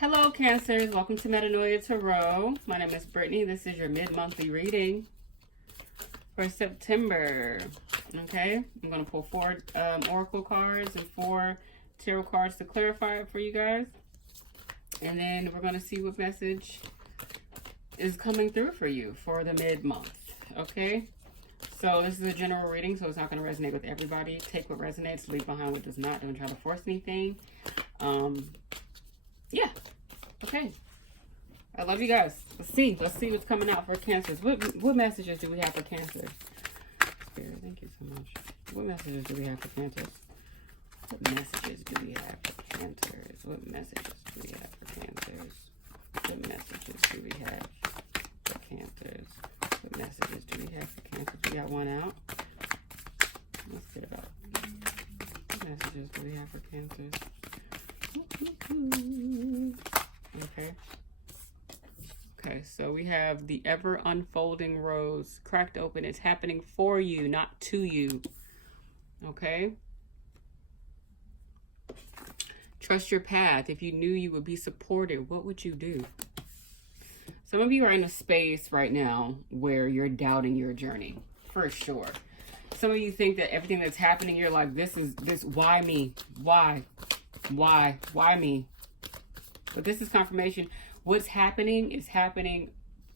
Hello, Cancers. Welcome to Metanoia Tarot. My name is Brittany. This is your mid-monthly reading for September. Okay, I'm going to pull four oracle cards and four tarot cards to clarify it for you guys. And then we're going to see what message is coming through for you for the mid-month. Okay, so this is a general reading, so it's not going to resonate with everybody. Take what resonates, leave behind what does not. Don't try to force anything. Yeah. Okay. I love you guys. Let's see what's coming out for Cancers. What messages do we have for Cancer? Spirit, thank you so much. What messages do we have for Cancers? What messages do we have for Cancers? What messages do we have for Cancers? What messages do we have for Cancers? What messages do we have for Cancers? We got one out. Let's get about what messages do we have for Cancers? Okay, so we have the ever unfolding rose cracked open. It's happening for you, not to you. Okay, trust your path. If you knew you would be supported, what would you do? Some of you are in a space right now where you're doubting your journey, for sure. Some of you think that everything that's happening, you're like, why me? Why me? But this is confirmation. What's happening is happening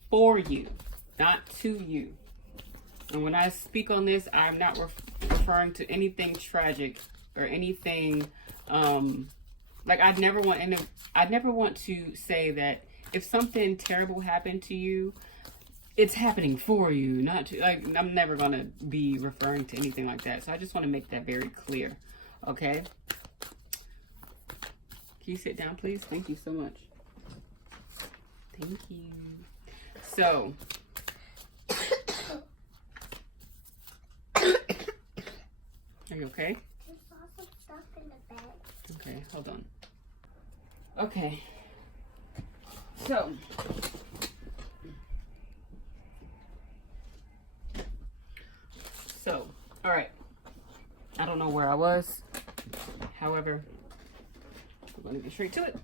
for you, not to you. And when I speak on this, I'm not referring to anything tragic or anything like I'd never want to say that if something terrible happened to you, it's happening for you, not to, like, I'm never going to be referring to anything like that. So I just want to make that very clear. Okay? Can you sit down, please? Thank you so much. Thank you. So, are you okay? There's lots of stuff in the bed. Okay, hold on. Okay. So, all right. I don't know where I was. However, we're going to get straight to it.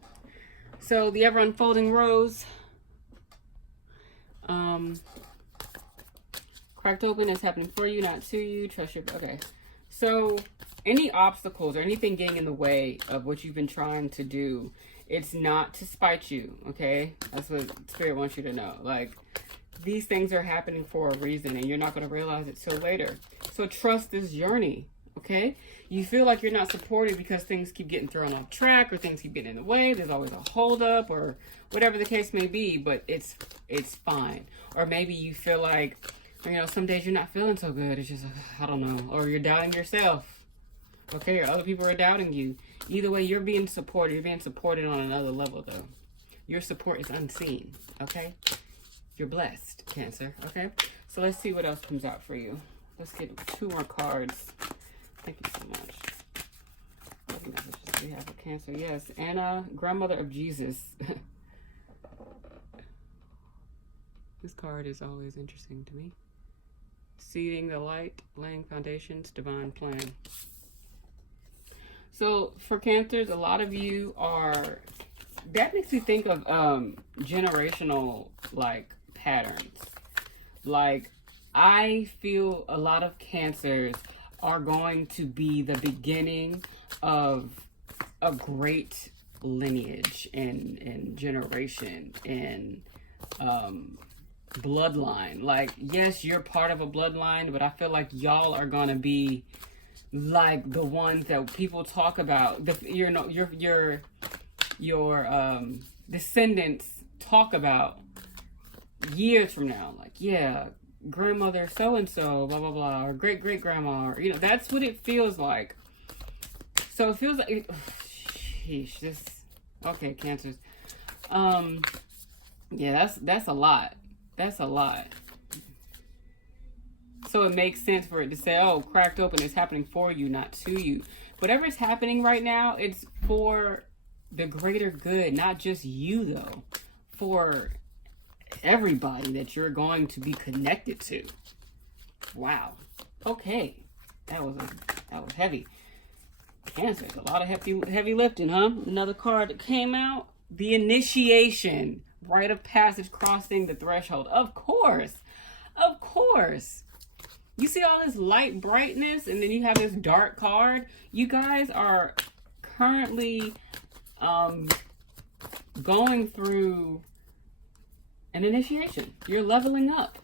So the ever unfolding rose, cracked open is happening for you, not to you. Trust your, okay. So any obstacles or anything getting in the way of what you've been trying to do, it's not to spite you. Okay. That's what Spirit wants you to know. Like, these things are happening for a reason and you're not going to realize it till later. So trust this journey. Okay, you feel like you're not supported because things keep getting thrown off track or things keep getting in the way. There's always a holdup or whatever the case may be, but it's fine. Or maybe you feel like, you know, some days you're not feeling so good. It's just, I don't know. Or you're doubting yourself. Okay, or other people are doubting you. Either way, you're being supported. You're being supported on another level, though. Your support is unseen. Okay, you're blessed, Cancer. Okay, so let's see what else comes out for you. Let's get 2 more cards. Thank you so much. What messages do we have for Cancer? Yes, Anna, grandmother of Jesus. This card is always interesting to me. Seeding the light, laying foundations, divine plan. So for Cancers, a lot of you are, that makes me think of generational like patterns. Like, I feel a lot of Cancers are going to be the beginning of a great lineage and generation and bloodline. Like, yes, you're part of a bloodline, but I feel like y'all are gonna be like the ones that people talk about. Your descendants talk about years from now. Like, yeah, grandmother so-and-so, blah, blah, blah, or great-great-grandma, or, you know, that's what it feels like. So it feels like, sheesh, this, okay, Cancers. Yeah, that's a lot. That's a lot. So it makes sense for it to say, oh, cracked open is happening for you, not to you. Whatever is happening right now, it's for the greater good, not just you, though. For everybody that you're going to be connected to. Wow. Okay. That was heavy. Cancer, a lot of heavy lifting, huh? Another card that came out. The initiation, rite of passage, crossing the threshold. Of course. Of course. You see all this light brightness and then you have this dark card. You guys are currently going through an initiation. You're leveling up.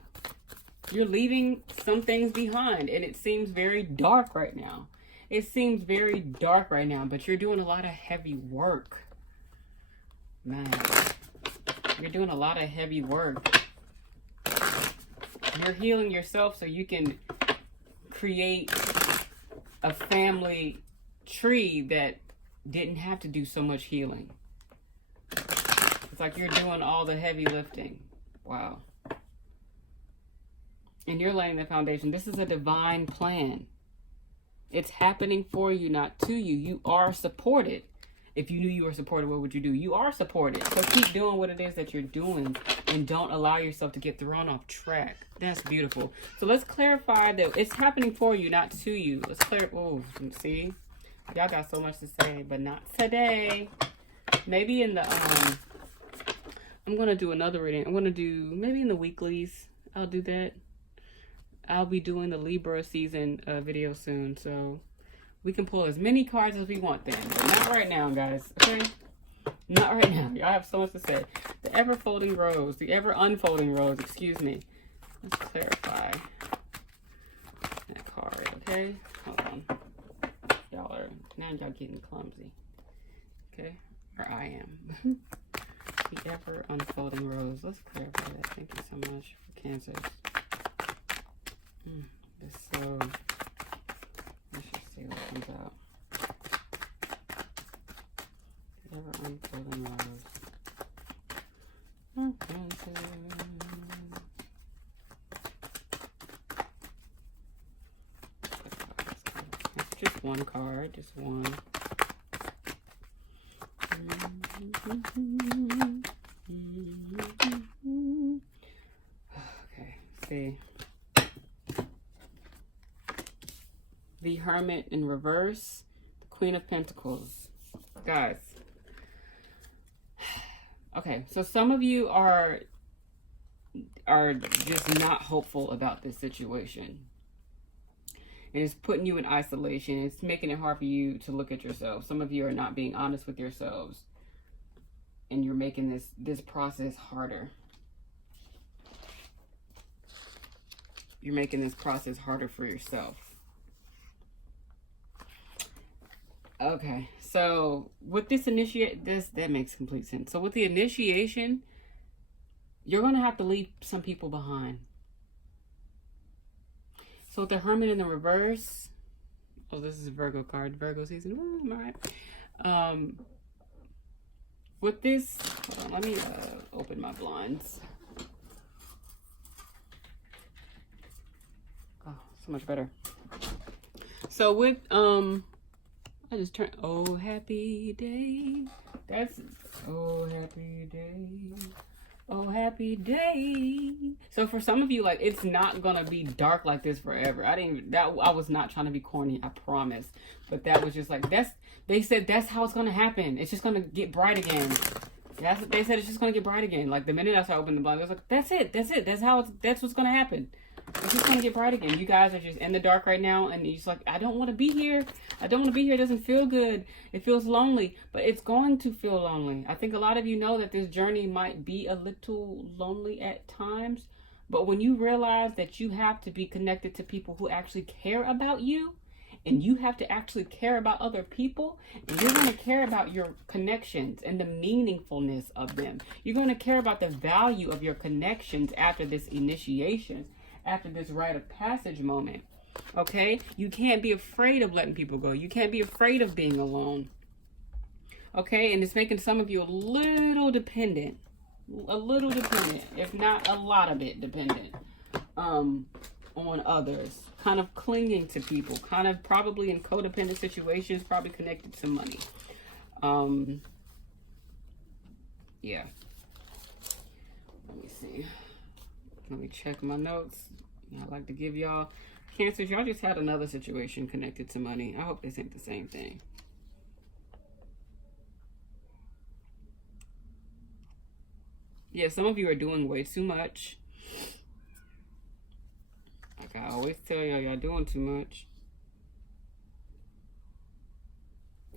You're leaving some things behind, and it seems very dark right now. It seems very dark right now, but you're doing a lot of heavy work. Man, you're doing a lot of heavy work. You're healing yourself so you can create a family tree that didn't have to do so much healing. It's like you're doing all the heavy lifting. Wow. And you're laying the foundation. This is a divine plan. It's happening for you, not to you. You are supported. If you knew you were supported, what would you do? You are supported. So keep doing what it is that you're doing and don't allow yourself to get thrown off track. That's beautiful. So let's clarify that it's happening for you, not to you. Let's clear. Oh, see? Y'all got so much to say, but not today. Maybe in the, I'm going to do another reading. I'm going to do, maybe in the weeklies, I'll do that. I'll be doing the Libra season video soon, so we can pull as many cards as we want then. But not right now, guys, okay? Not right now. Y'all have so much to say. The ever-folding rose, the ever-unfolding rose, excuse me. Let's clarify that card, okay? Hold on. Now y'all getting clumsy, okay? Or I am. The ever-unfolding rose. Let's clarify that. Thank you so much for Cancer. So let's just see what comes out. Ever unfolding rose. Just one card, just one. Okay, see. The Hermit in reverse, the Queen of Pentacles. Guys. Okay, so some of you are just not hopeful about this situation. And it's putting you in isolation. It's making it hard for you to look at yourself. Some of you are not being honest with yourselves. And you're making this process harder. You're making this process harder for yourself. Okay, so with this that makes complete sense. So with the initiation, you're going to have to leave some people behind. So with the Hermit in the reverse, oh, this is a Virgo card, Virgo season. Ooh, all right. With this, hold on, let me open my blinds. Oh, so much better. So with I just turned, oh, happy day. That's, oh, happy day. Oh, happy day. So for some of you, like, it's not going to be dark like this forever. I was not trying to be corny, I promise. But that was just like, they said that's how it's going to happen. It's just going to get bright again. They said it's just going to get bright again. Like, the minute I started opening the blind, I was like, that's it. That's what's going to happen. It's just going to get bright again. You guys are just in the dark right now, and you're just like, I don't want to be here. I don't want to be here. It doesn't feel good. It feels lonely, but it's going to feel lonely. I think a lot of you know that this journey might be a little lonely at times, but when you realize that you have to be connected to people who actually care about you, and you have to actually care about other people, and you're going to care about your connections and the meaningfulness of them. You're going to care about the value of your connections after this initiation. After this rite of passage moment, okay? You can't be afraid of letting people go. You can't be afraid of being alone, okay? And it's making some of you a little dependent, if not a lot of it dependent on others, kind of clinging to people, kind of probably in codependent situations, probably connected to money. Yeah. Let me see. Let me check my notes. I like to give y'all, Cancers, y'all just had another situation connected to money. I hope this ain't the same thing. Yeah, some of you are doing way too much. Like I always tell y'all doing too much.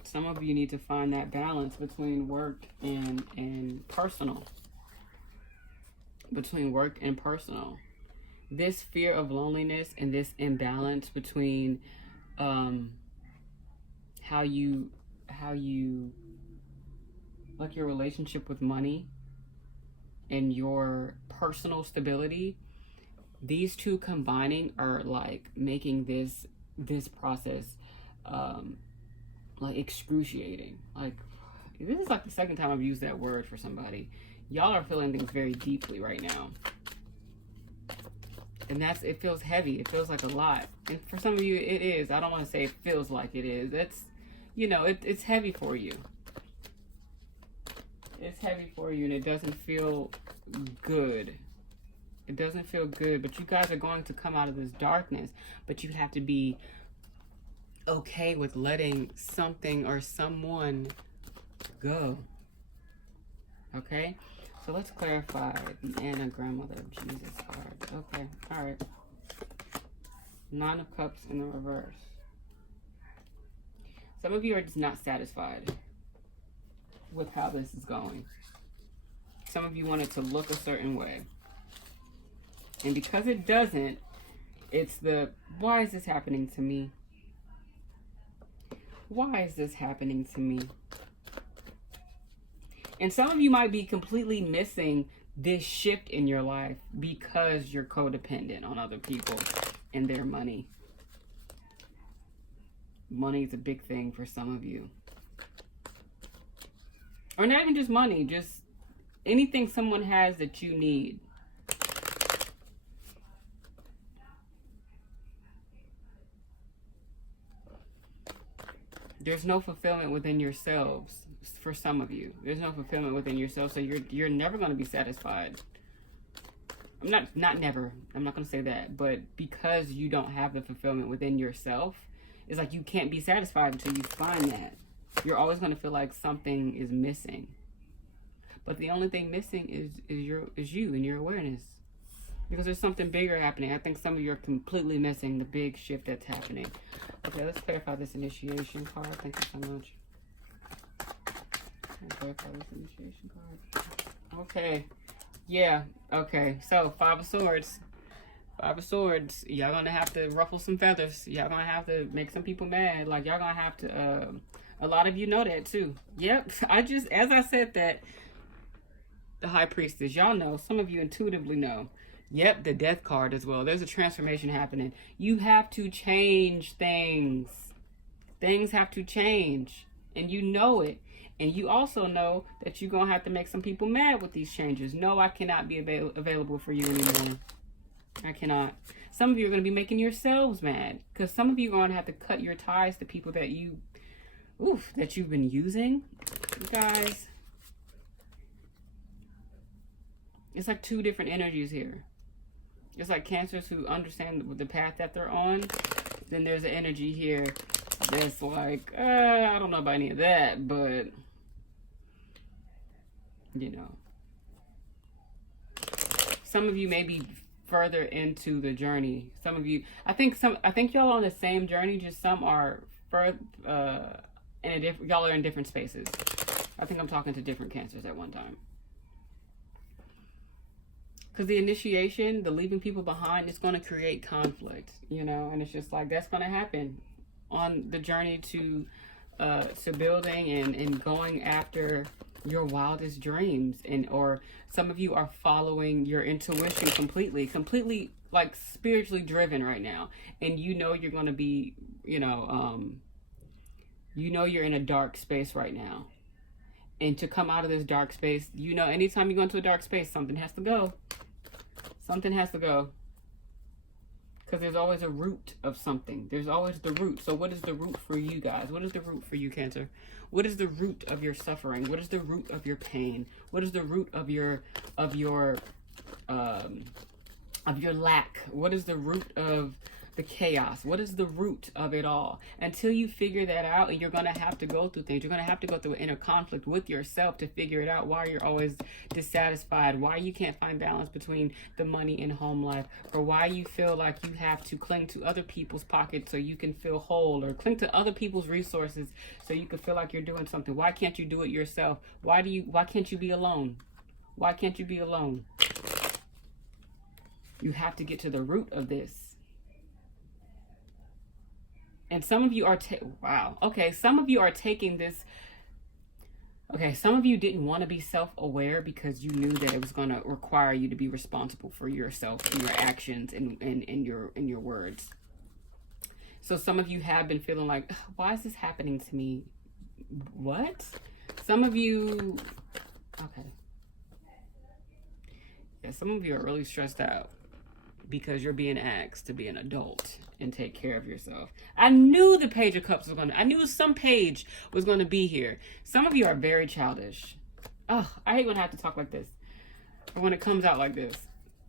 Some of you need to find that balance between work and personal. Between work and personal. This fear of loneliness and this imbalance between how you like your relationship with money and your personal stability, these two combining are like making this process like excruciating. Like, this is like the second time I've used that word for somebody. Y'all are feeling things very deeply right now. And it feels heavy. It feels like a lot. And for some of you, it is. I don't want to say it feels like it is. It's, it's heavy for you. It's heavy for you, and it doesn't feel good. It doesn't feel good, but you guys are going to come out of this darkness. But you have to be okay with letting something or someone go. Okay? So let's clarify the Anna Grandmother of Jesus card. Okay, all right. 9 of Cups in the reverse. Some of you are just not satisfied with how this is going. Some of you want it to look a certain way. And because it doesn't, it's why is this happening to me? Why is this happening to me? And some of you might be completely missing this shift in your life because you're codependent on other people and their money. Money is a big thing for some of you. Or not even just money, just anything someone has that you need. There's no fulfillment within yourselves. For some of you, there's no fulfillment within yourself, so you're never going to be satisfied. I'm not never. I'm not going to say that, but because you don't have the fulfillment within yourself, it's like you can't be satisfied until you find that. You're always going to feel like something is missing, but the only thing missing is you and your awareness, because there's something bigger happening. I think some of you are completely missing the big shift that's happening. Okay, let's clarify this initiation card. Thank you so much. Initiation card. Okay. Yeah. Okay. So 5 of Swords. 5 of Swords. Y'all gonna have to ruffle some feathers. Y'all gonna have to make some people mad. Like, y'all gonna have to. A lot of you know that too. Yep. As I said that, the High Priestess. Y'all know. Some of you intuitively know. Yep. The Death card as well. There's a transformation happening. You have to change things. Things have to change, and you know it. And you also know that you're going to have to make some people mad with these changes. No, I cannot be available for you anymore. I cannot. Some of you are going to be making yourselves mad. Because some of you are going to have to cut your ties to people that you've been using. You guys. It's like 2 different energies here. It's like Cancers who understand the path that they're on. Then there's an energy here that's like, I don't know about any of that, but... some of you may be further into the journey. Some of you, I think y'all are on the same journey, just some are further y'all are in different spaces. I think I'm talking to different Cancers at one time. Because the initiation, the leaving people behind, is going to create conflict, and it's just like, that's going to happen on the journey to building and going after your wildest dreams, or some of you are following your intuition completely like spiritually driven right now, and you're going to be you're in a dark space right now, and to come out of this dark space, anytime you go into a dark space, something has to go. Because there's always a root of something. There's always the root. So what is the root for you guys? What is the root for you, Cancer? What is the root of your suffering? What is the root of your pain? What is the root of your lack? What is the root of the chaos? What is the root of it all? Until you figure that out, and you're going to have to go through things. You're going to have to go through an inner conflict with yourself to figure it out, why you're always dissatisfied, why you can't find balance between the money and home life, or why you feel like you have to cling to other people's pockets so you can feel whole, or cling to other people's resources so you can feel like you're doing something. Why can't you do it yourself? Why can't you be alone? Why can't you be alone? You have to get to the root of this. And some of you are, wow. Okay, some of you are taking this. Okay, some of you didn't want to be self-aware because you knew that it was going to require you to be responsible for yourself and your actions and your words. So some of you have been feeling like, why is this happening to me? What? Some of you, okay. Yeah, some of you are really stressed out because you're being asked to be an adult and take care of yourself. I knew the Page of Cups was I knew some page was going to be here. Some of you are very childish. Oh, I hate when I have to talk like this, or when it comes out like this.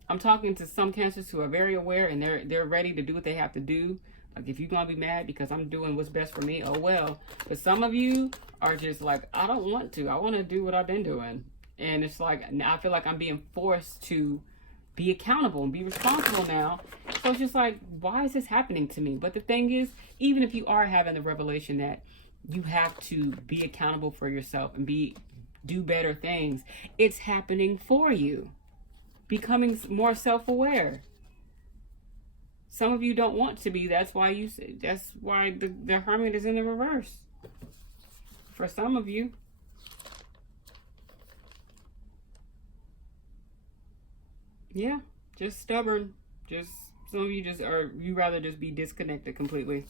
I'm talking to some Cancers who are very aware, and they're ready to do what they have to do. Like, if you're going to be mad because I'm doing what's best for me, oh well. But some of you are just like, I don't want to. I want to do what I've been doing. And it's like, I feel like I'm being forced to be accountable and be responsible now. So it's just like, why is this happening to me? But the thing is, even if you are having the revelation that you have to be accountable for yourself and do better things, it's happening for you. Becoming more self-aware. Some of you don't want to be. That's why the Hermit is in the reverse. For some of you. Yeah, just stubborn. Some of you you rather just be disconnected completely.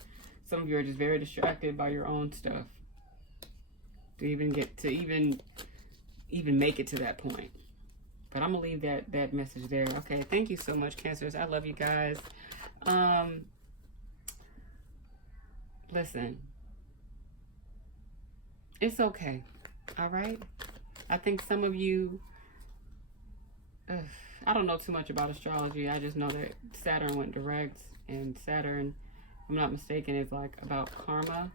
Some of you are just very distracted by your own stuff to even get to even make it to that point. But I'm gonna leave that message there. Okay, thank you so much, Cancers. I love you guys. Listen, it's okay. All right. I think some of you. I don't know too much about astrology. I just know that Saturn went direct, and Saturn, if I'm not mistaken, is like about karma.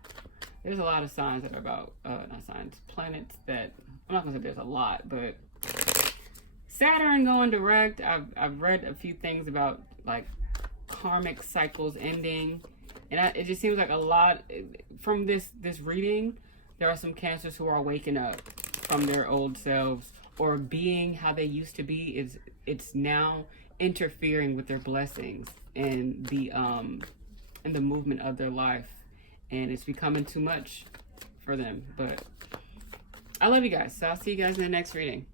There's a lot of signs that are about, not signs, planets that, I'm not gonna say there's a lot, but Saturn going direct, I've read a few things about like karmic cycles ending, and it just seems like a lot, from this reading, there are some Cancers who are waking up from their old selves, or being how they used to be. It's now interfering with their blessings and the movement of their life, and it's becoming too much for them. But I love you guys, so I'll see you guys in the next reading.